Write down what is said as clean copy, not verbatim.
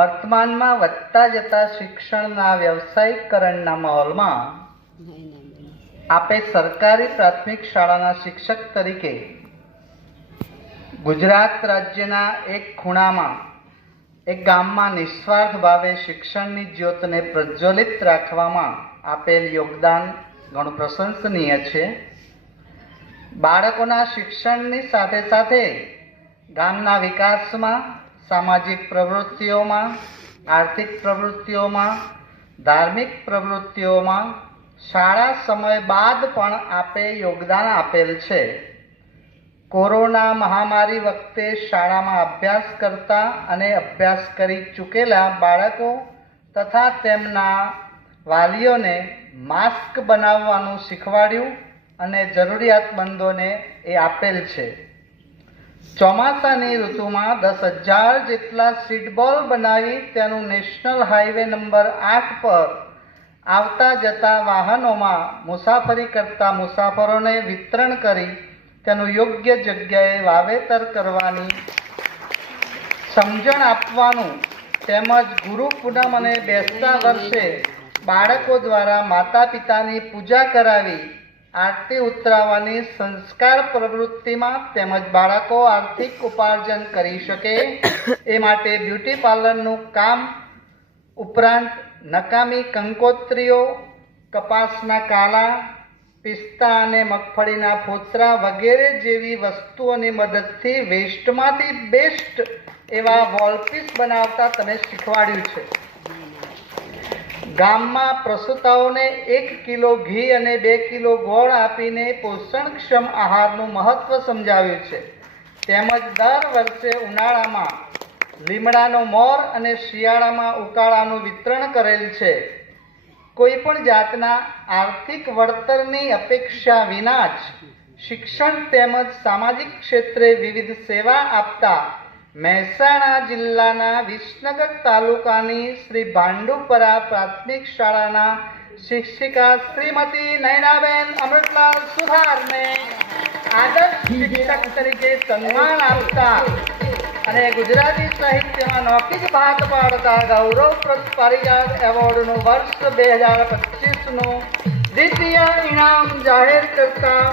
વર્તમાનમાં વધતા જતા શિક્ષણના વ્યવસાયીકરણના માહોલમાં આપે સરકારી પ્રાથમિક શાળાના શિક્ષક તરીકે ગુજરાત રાજ્યના એક ખૂણામાં એક ગામમાં નિસ્વાર્થ ભાવે શિક્ષણની જ્યોતને પ્રજ્વલિત રાખવામાં આપેલ યોગદાન ઘણું પ્રશંસનીય છે. બાળકોના શિક્ષણની સાથે સાથે ગામના વિકાસમાં, સામાજિક પ્રવૃત્તિઓમાં, આર્થિક પ્રવૃત્તિઓમાં, ધાર્મિક પ્રવૃત્તિઓમાં શાળા સમય બાદ પણ આપે યોગદાન આપેલ છે. કોરોના મહામારી વખતે શાળામાં અભ્યાસ કરતા અને અભ્યાસ કરી ચૂકેલા બાળકો તથા તેમના વાલીઓને માસ્ક બનાવવાનું શીખવાડ્યું અને જરૂરિયાતમંદોને એ આપેલ છે. ચોમાસાની ઋતુમાં 10,000 જેટલા સીડબોલ બનાવી તેનું નેશનલ હાઈવે નંબર 8 પર આવતા જતા વાહનોમાં મુસાફરી કરતા મુસાફરોને વિતરણ કરી તેનું યોગ્ય જગ્યાએ વાવેતર કરવાની સમજણ આપવાનું તેમજ ગુરુ પૂનમ અને બેસતા વર્ષે બાળકો દ્વારા માતા પિતાની પૂજા કરાવી આરતી ઉતરાવવાની સંસ્કાર પ્રવૃત્તિમાં તેમજ બાળકો આર્થિક ઉપાર્જન કરી શકે એ માટે બ્યુટી પાર્લરનું કામ ઉપરાંત નકામી કંકોત્રીઓ, કપાસના કાલા, પિસ્તા અને મગફળીના ફોતરા વગેરે જેવી વસ્તુઓની મદદથી વેસ્ટમાંથી બેસ્ટ એવા વોલપીસ બનાવતા તમે શીખવાડ્યું છે. ગામમાં પ્રસૂતાઓને 1 કિલો ઘી અને 2 કિલો ગોળ આપીને પોષણક્ષમ આહારનું મહત્વ સમજાવ્યું છે. તેમજ દર વર્ષે ઉનાળામાં લીમડાનો મોર અને શિયાળામાં ઉકાળાનું વિતરણ કરેલ છે. કોઈ પણ જાતના આર્થિક વળતરની અપેક્ષા વિના જ શિક્ષણ તેમજ સામાજિક ક્ષેત્રે વિવિધ સેવા આપતા મહેસાણા જિલ્લાના વિસનગર તાલુકાની શ્રી ભાંડુપરા પ્રાથમિક શાળાના શિક્ષિકા શ્રીમતી નયનાબેન અમૃતલાલ સુથારને આદર્શ શિક્ષક તરીકે સન્માન આપતા અને ગુજરાતી સાહિત્યમાં નોકરી ભાગ પાડતા ગૌરવપ્રદ પારિજાત એવોર્ડનું વર્ષ 2025નું દ્વિતીય ઇનામ જાહેર કરતા